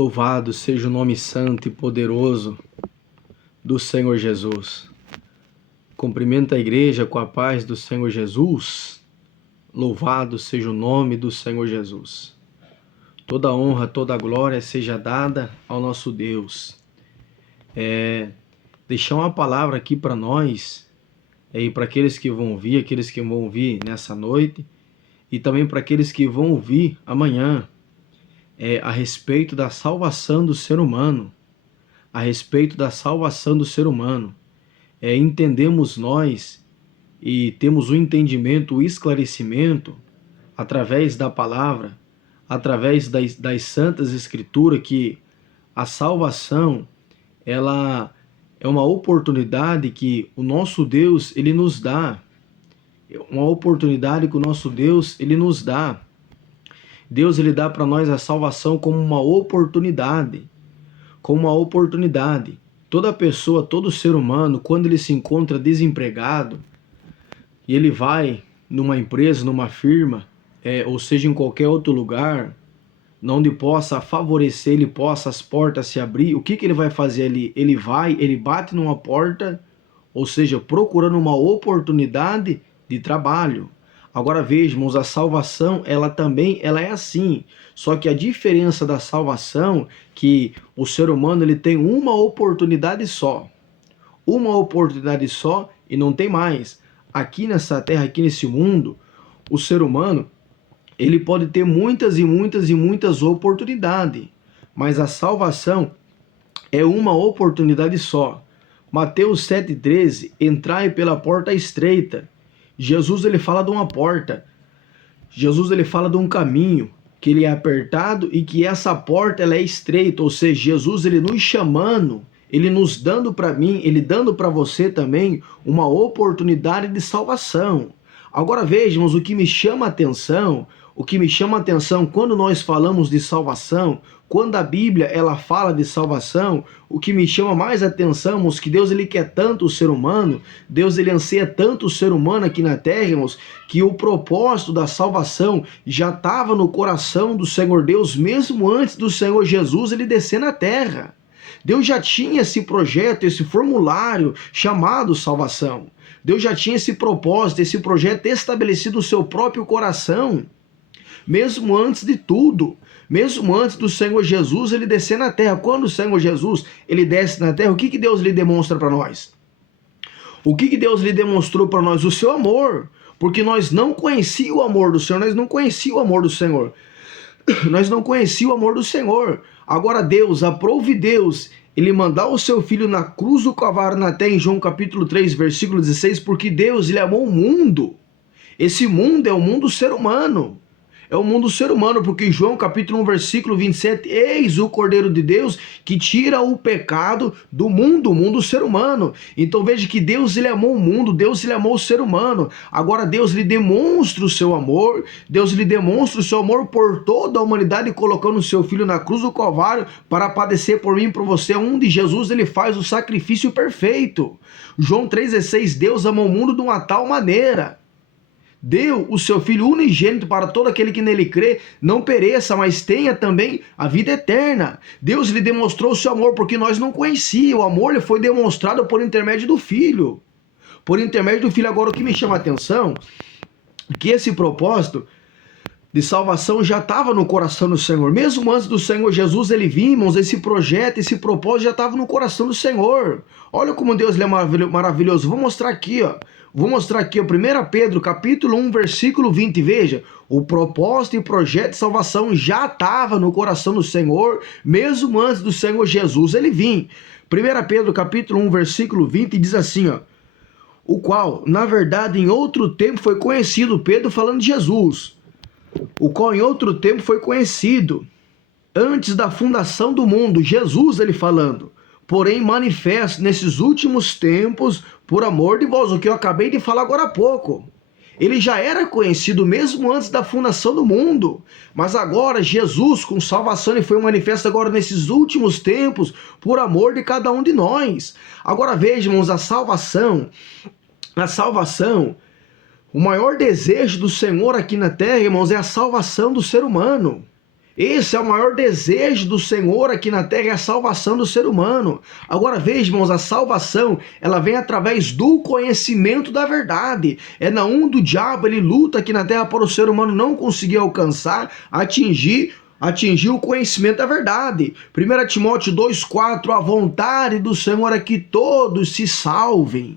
Louvado seja o nome santo e poderoso do Senhor Jesus. Cumprimento a igreja com a paz do Senhor Jesus. Louvado seja o nome do Senhor Jesus. Toda honra, toda glória seja dada ao nosso Deus. Deixar uma palavra aqui para nós, e para aqueles que vão ouvir nessa noite, e também para aqueles que vão ouvir amanhã, a respeito da salvação do ser humano. A respeito da salvação do ser humano. Entendemos nós e temos o entendimento, o esclarecimento, através da palavra, através das santas escrituras, que a salvação, ela é uma oportunidade que o nosso Deus, ele nos dá. Uma oportunidade que o nosso Deus, ele nos dá. Deus, ele dá para nós a salvação como uma oportunidade. Como uma oportunidade. Toda pessoa, todo ser humano, quando ele se encontra desempregado, e ele vai numa empresa, numa firma, ou seja, em qualquer outro lugar, onde possa favorecer, ele possa as portas se abrir, o que ele vai fazer ali? Ele bate numa porta, ou seja, procurando uma oportunidade de trabalho. Agora vejamos, a salvação, ela é assim. Só que a diferença da salvação, que o ser humano ele tem uma oportunidade só. Uma oportunidade só e não tem mais. Aqui nessa terra, aqui nesse mundo, o ser humano, ele pode ter muitas e muitas e muitas oportunidades. Mas a salvação é uma oportunidade só. Mateus 7,13, entrai pela porta estreita. Jesus, ele fala de uma porta. Jesus, ele fala de um caminho que ele é apertado e que essa porta ela é estreita. Ou seja, Jesus, ele nos chamando, ele nos dando para mim, ele dando para você também uma oportunidade de salvação. Agora vejamos o que me chama a atenção. O que me chama a atenção quando nós falamos de salvação, quando a Bíblia ela fala de salvação, o que me chama mais atenção, irmãos, que Deus ele quer tanto o ser humano, Deus ele anseia tanto o ser humano aqui na terra, irmãos, que o propósito da salvação já estava no coração do Senhor Deus, mesmo antes do Senhor Jesus ele descer na terra. Deus já tinha esse projeto, esse formulário chamado salvação. Deus já tinha esse propósito, esse projeto estabelecido no seu próprio coração. Mesmo antes de tudo, mesmo antes do Senhor Jesus ele descer na terra. Quando o Senhor Jesus ele desce na terra, o que Deus lhe demonstra para nós? O que Deus lhe demonstrou para nós? O seu amor. Porque nós não conhecíamos o amor do Senhor, nós não conhecíamos o amor do Senhor. Nós não conhecíamos o amor do Senhor. Agora Deus, aprove Deus, ele mandar o seu filho na cruz do Calvário na terra, em João capítulo 3, versículo 16, porque Deus, ele amou o mundo. Esse mundo é o mundo do ser humano. É o mundo do ser humano, porque em João capítulo 1, versículo 27, eis o Cordeiro de Deus que tira o pecado do mundo, o mundo do ser humano. Então veja que Deus ele amou o mundo, Deus ele amou o ser humano. Agora Deus lhe demonstra o seu amor, Deus lhe demonstra o seu amor por toda a humanidade, colocando o seu filho na cruz do Calvário para padecer por mim e por você, onde Jesus ele faz o sacrifício perfeito. João 3,16, Deus amou o mundo de uma tal maneira. Deu o seu Filho unigênito para todo aquele que nele crê, não pereça, mas tenha também a vida eterna. Deus lhe demonstrou o seu amor porque nós não conhecíamos. O amor lhe foi demonstrado por intermédio do Filho. Por intermédio do Filho. Agora o que me chama a atenção é que esse propósito de salvação já estava no coração do Senhor. Mesmo antes do Senhor Jesus ele vir, irmãos, esse projeto, esse propósito já estava no coração do Senhor. Olha como Deus ele é maravilhoso. Vou mostrar aqui, ó. Vou mostrar aqui, ó, 1 Pedro, capítulo 1, versículo 20. Veja, o propósito e projeto de salvação já estava no coração do Senhor, mesmo antes do Senhor Jesus ele vir. 1 Pedro, capítulo 1, versículo 20, diz assim, ó. O qual, na verdade, em outro tempo foi conhecido, Pedro falando de Jesus, o qual em outro tempo foi conhecido, antes da fundação do mundo, Jesus ele falando, porém manifesto nesses últimos tempos por amor de vós, o que eu acabei de falar agora há pouco. Ele já era conhecido mesmo antes da fundação do mundo, mas agora Jesus com salvação ele foi manifesto agora nesses últimos tempos por amor de cada um de nós. Agora vejamos a salvação, o maior desejo do Senhor aqui na terra, irmãos, é a salvação do ser humano. Esse é o maior desejo do Senhor aqui na terra, é a salvação do ser humano. Agora veja, irmãos, a salvação, ela vem através do conhecimento da verdade. É na onde o diabo, ele luta aqui na terra para o ser humano não conseguir alcançar, atingir o conhecimento da verdade. 1 Timóteo 2,4, a vontade do Senhor é que todos se salvem.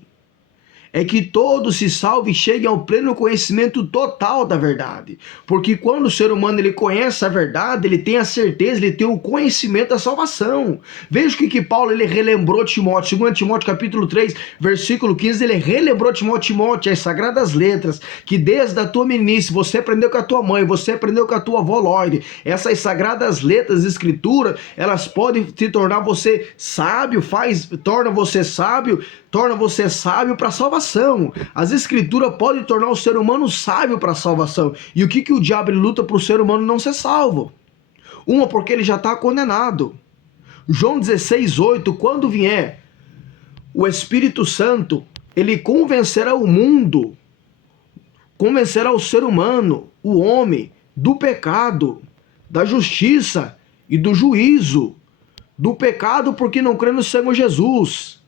É que todos se salvem e cheguem ao pleno conhecimento total da verdade. Porque quando o ser humano ele conhece a verdade, ele tem a certeza, ele tem o conhecimento da salvação. Veja o que Paulo ele relembrou Timóteo. 2 Timóteo capítulo 3, versículo 15, ele relembrou Timóteo as sagradas letras, que desde a tua meninice você aprendeu com a tua mãe, você aprendeu com a tua avó Lloyd. Essas sagradas letras, escrituras, elas podem te tornar você sábio, torna você sábio para a salvação. As escrituras podem tornar o ser humano sábio para a salvação. E o que o diabo ele luta para o ser humano não ser salvo? Uma, porque ele já está condenado. João 16,8, quando vier o Espírito Santo, ele convencerá o mundo, convencerá o ser humano, o homem, do pecado, da justiça e do juízo. Do pecado porque não crê no Senhor Jesus,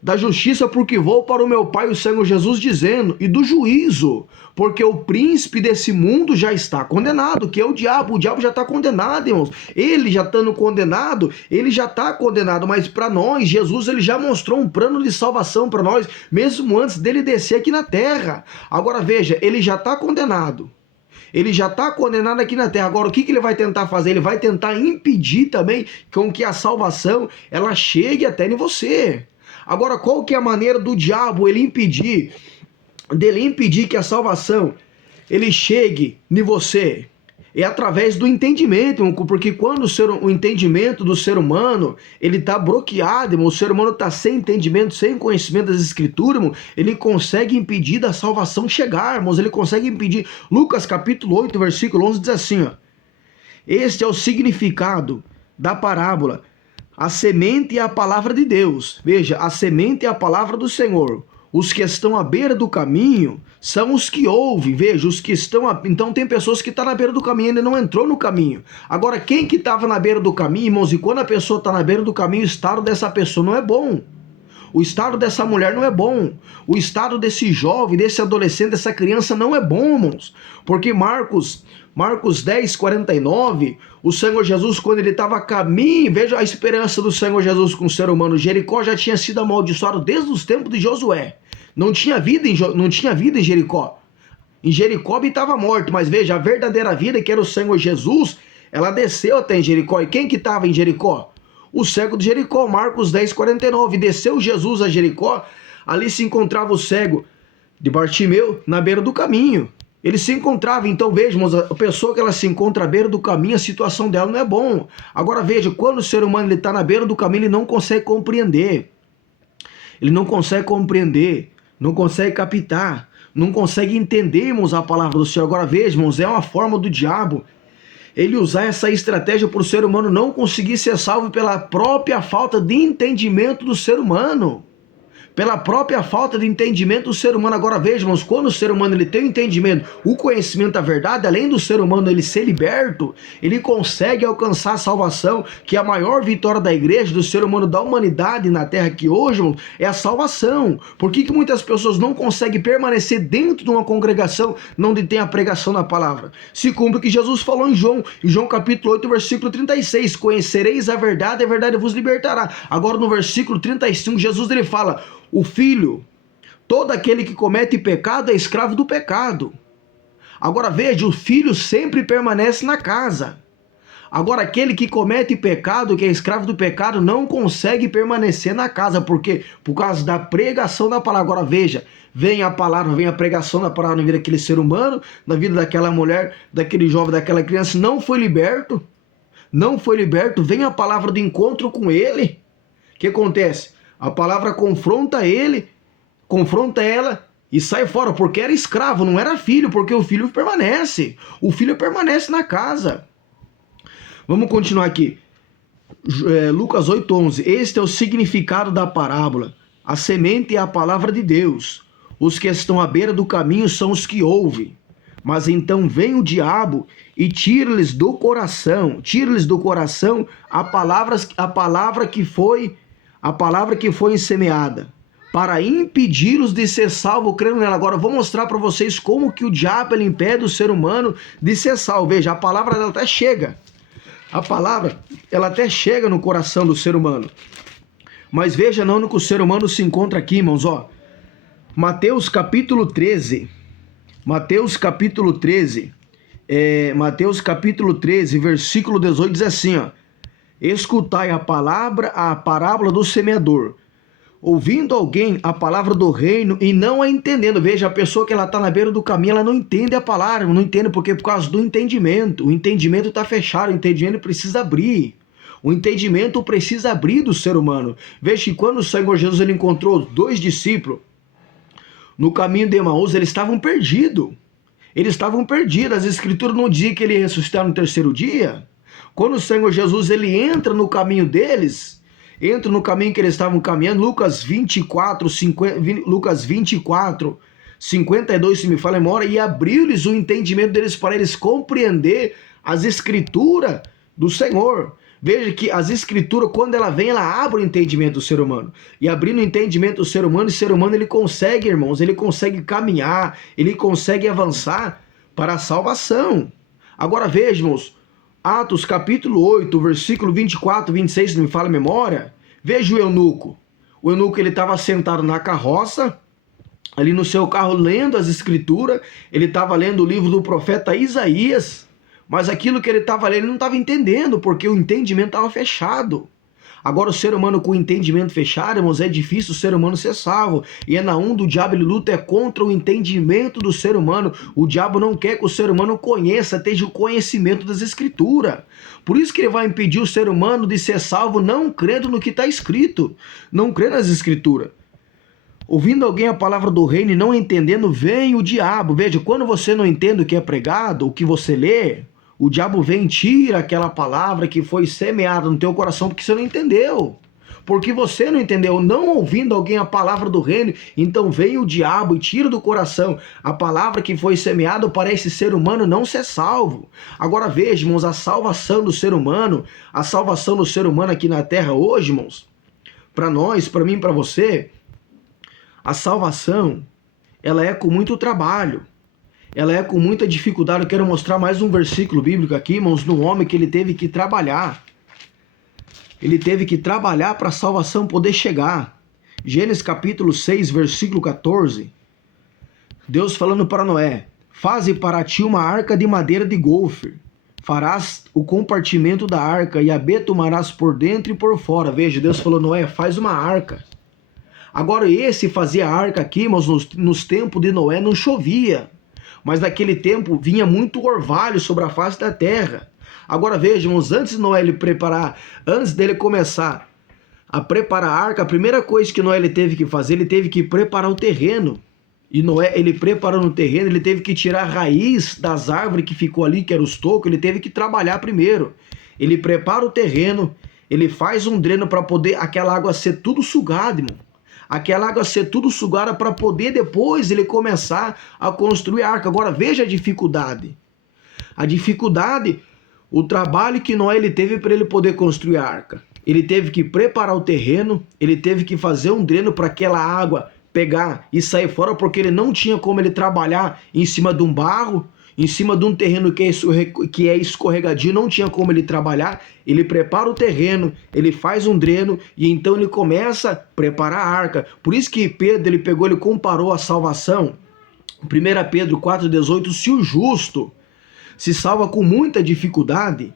da justiça porque vou para o meu Pai, o Senhor Jesus, dizendo, e do juízo, porque o príncipe desse mundo já está condenado, que é o diabo já está condenado, irmãos, ele já estando condenado, ele já está condenado, mas para nós, Jesus, ele já mostrou um plano de salvação para nós, mesmo antes dele descer aqui na terra. Agora veja, ele já está condenado. Ele já está condenado aqui na terra. Agora, o que ele vai tentar fazer? Ele vai tentar impedir também com que a salvação, ela chegue até em você. Agora, qual que é a maneira do diabo ele impedir que a salvação ele chegue em você? É através do entendimento, porque quando o entendimento do ser humano ele está bloqueado, o ser humano está sem entendimento, sem conhecimento das escrituras, ele consegue impedir da salvação chegar, irmãos, ele consegue impedir. Lucas capítulo 8, versículo 11 diz assim, ó, este é o significado da parábola. A semente é a palavra de Deus. Veja, a semente é a palavra do Senhor. Os que estão à beira do caminho são os que ouvem. Veja, os que estão... Então tem pessoas que estão na beira do caminho e ainda não entrou no caminho. Agora, quem que estava na beira do caminho, irmãos, e quando a pessoa está na beira do caminho, o estado dessa pessoa não é bom. O estado dessa mulher não é bom. O estado desse jovem, desse adolescente, dessa criança não é bom, irmãos. Porque Marcos 10, 49, o Senhor Jesus, quando ele estava a caminho, veja a esperança do Senhor Jesus com o ser humano. Jericó já tinha sido amaldiçoado desde os tempos de Josué. Não tinha vida em Jericó. Em Jericó estava morto, mas veja, a verdadeira vida, que era o Senhor Jesus, ela desceu até em Jericó. E quem que estava em Jericó? O cego de Jericó, Marcos 10, 49. Desceu Jesus a Jericó, ali se encontrava o cego de Bartimeu, na beira do caminho. Ele se encontrava, então vejamos, a pessoa que ela se encontra à beira do caminho, a situação dela não é bom. Agora veja, quando o ser humano está na beira do caminho, ele não consegue compreender. Ele não consegue compreender, não consegue captar, não consegue entendermos a palavra do Senhor. Agora veja, irmãos, é uma forma do diabo ele usar essa estratégia para o ser humano não conseguir ser salvo pela própria falta de entendimento do ser humano. Pela própria falta de entendimento do ser humano. Agora vejam, quando o ser humano ele tem o entendimento, o conhecimento da verdade, além do ser humano ele ser liberto, ele consegue alcançar a salvação, que é a maior vitória da igreja, do ser humano, da humanidade na terra, que hoje, irmão, é a salvação. Por que muitas pessoas não conseguem permanecer dentro de uma congregação onde tem a pregação da palavra? Se cumpre o que Jesus falou em João capítulo 8, versículo 36, conhecereis a verdade vos libertará. Agora no versículo 35, Jesus ele fala, o filho, todo aquele que comete pecado é escravo do pecado. Agora veja, o filho sempre permanece na casa. Agora aquele que comete pecado, que é escravo do pecado, não consegue permanecer na casa. Por quê? Por causa da pregação da palavra. Agora veja, vem a palavra, vem a pregação da palavra na vida daquele ser humano, na vida daquela mulher, daquele jovem, daquela criança, não foi liberto, vem a palavra de encontro com ele. O que acontece? A palavra confronta ele, confronta ela e sai fora, porque era escravo, não era filho, porque o filho permanece na casa. Vamos continuar aqui. Lucas 8:11. Este é o significado da parábola. A semente é a palavra de Deus. Os que estão à beira do caminho são os que ouvem. Mas então vem o diabo e tira-lhes do coração a palavra que foi semeada, para impedi-los de ser salvo crendo nela. Agora eu vou mostrar para vocês como que o diabo ele impede o ser humano de ser salvo. Veja, a palavra ela até chega. A palavra ela até chega no coração do ser humano. Mas veja não no que o ser humano se encontra aqui, irmãos, ó. Mateus capítulo 13, versículo 18 diz assim, ó: escutai a parábola do semeador. Ouvindo alguém a palavra do reino e não a entendendo. Veja, a pessoa que ela está na beira do caminho, ela não entende a palavra, não entende porque por causa do entendimento. O entendimento está fechado, o entendimento precisa abrir. O entendimento precisa abrir do ser humano. Veja que quando o Senhor Jesus ele encontrou 2 discípulos no caminho de Emaús, eles estavam perdidos. As escrituras não diziam que ele ia ressuscitar no 3º dia. Quando o Senhor Jesus ele entra no caminho deles, entra no caminho que eles estavam caminhando, Lucas 24, 52, se me fala a memória, e abriu-lhes o entendimento deles para eles compreender as escrituras do Senhor. Veja que as escrituras, quando ela vem, ela abre o entendimento do ser humano. E abrindo o entendimento do ser humano, ele consegue, irmãos, ele consegue caminhar, ele consegue avançar para a salvação. Agora vejamos, Atos capítulo 8, versículo 24, 26, se não me fala a memória. Veja o eunuco. O eunuco ele estava sentado na carroça, ali no seu carro, lendo as escrituras. Ele estava lendo o livro do profeta Isaías. Mas aquilo que ele estava lendo, ele não estava entendendo, porque o entendimento estava fechado. Agora o ser humano com o entendimento fechado, irmãos, é difícil o ser humano ser salvo. E é na onda do diabo, ele luta contra o entendimento do ser humano. O diabo não quer que o ser humano conheça, tenha o conhecimento das escrituras. Por isso que ele vai impedir o ser humano de ser salvo não crendo no que está escrito, não crendo nas escrituras. Ouvindo alguém a palavra do reino e não entendendo, vem o diabo. Veja, quando você não entende o que é pregado, o que você lê, o diabo vem e tira aquela palavra que foi semeada no teu coração porque você não entendeu. Porque você não entendeu, não ouvindo alguém a palavra do reino, então vem o diabo e tira do coração a palavra que foi semeada para esse ser humano não ser salvo. Agora veja, irmãos, a salvação do ser humano aqui na terra hoje, irmãos, para nós, para mim, para você, a salvação, ela é com muito trabalho. Ela é com muita dificuldade. Eu quero mostrar mais um versículo bíblico aqui, irmãos, no homem que ele teve que trabalhar. Ele teve que trabalhar para a salvação poder chegar. Gênesis capítulo 6, versículo 14. Deus falando para Noé: faze para ti uma arca de madeira de golfe. Farás o compartimento da arca e a betumarás por dentro e por fora. Veja, Deus falou: Noé, faz uma arca. Agora esse fazia a arca aqui, mas nos tempos de Noé não chovia. Mas naquele tempo vinha muito orvalho sobre a face da terra. Agora vejam, antes de Noé antes dele começar a preparar a arca, a primeira coisa que Noé ele teve que fazer, ele teve que preparar o terreno. E Noé, ele preparando o terreno, ele teve que tirar a raiz das árvores que ficou ali, que era os tocos, ele teve que trabalhar primeiro. Ele prepara o terreno, ele faz um dreno para poder aquela água ser tudo sugada, irmão. Aquela água ser tudo sugada para poder depois ele começar a construir a arca. Agora veja a dificuldade. A dificuldade, o trabalho que Noé ele teve para ele poder construir a arca. Ele teve que preparar o terreno, ele teve que fazer um dreno para aquela água pegar e sair fora, porque ele não tinha como ele trabalhar em cima de um barro, em cima de um terreno que é escorregadio, não tinha como ele trabalhar. Ele prepara o terreno, ele faz um dreno e então ele começa a preparar a arca. Por isso que Pedro, ele comparou a salvação. 1 Pedro 4,18, se o justo se salva com muita dificuldade,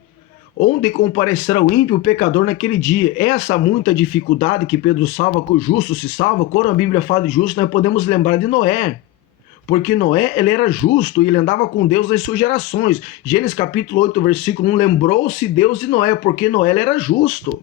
onde comparecerá o ímpio, o pecador naquele dia? Essa muita dificuldade que Pedro salva, que o justo se salva, quando a Bíblia fala de justo, nós podemos lembrar de Noé. Porque Noé, ele era justo e ele andava com Deus nas suas gerações. Gênesis capítulo 8, versículo 1, lembrou-se Deus de Noé, porque Noé ele era justo.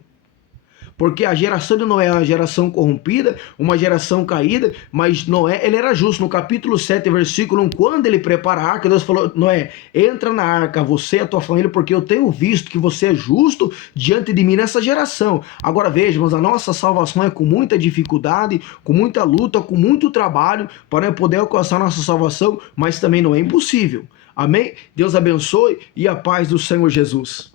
Porque a geração de Noé é uma geração corrompida, uma geração caída, mas Noé, ele era justo. No capítulo 7, versículo 1, quando ele prepara a arca, Deus falou: Noé, entra na arca, você e a tua família, porque eu tenho visto que você é justo diante de mim nessa geração. Agora veja, mas a nossa salvação é com muita dificuldade, com muita luta, com muito trabalho, para poder alcançar a nossa salvação, mas também não é impossível. Amém? Deus abençoe e a paz do Senhor Jesus.